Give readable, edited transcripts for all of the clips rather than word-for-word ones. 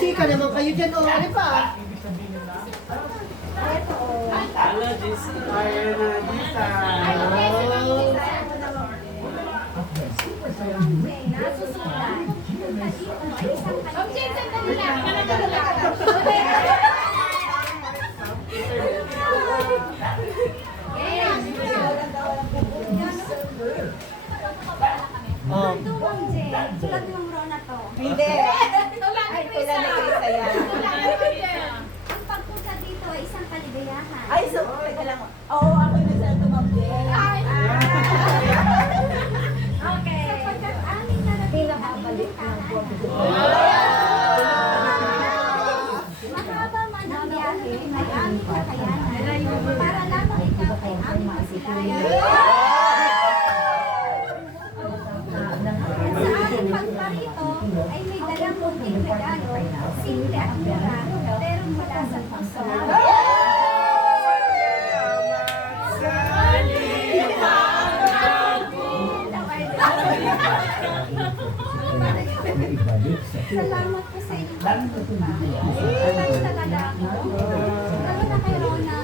Sika naman kayo dyan, o ano pa? Hello, Jisa. Ayan na, Jisa. Sulat mo mo na to. Hindi. Ay, kailan na kayo saya. Ang pagpunta dito ay isang kaligayahan. Ay, so, teka lang. Oo, ako yung nasa tumabdel. Okay. Sapagkat aming narating ang inyong mahaba man ang biyahe ay aming kakayanan para lamang ikaw ay aming masilayan. Sa aming pagparito ay may dalang munting regalo, simple at mura, pero mula sa puso. Salamat po sa inyong pagpunta. Salamat talaga ako. Lalo na kay Rona.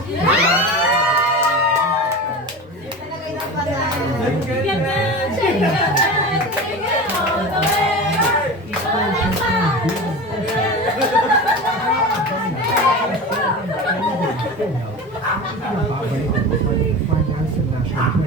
Talaga yung pala. Babalik ang finance and national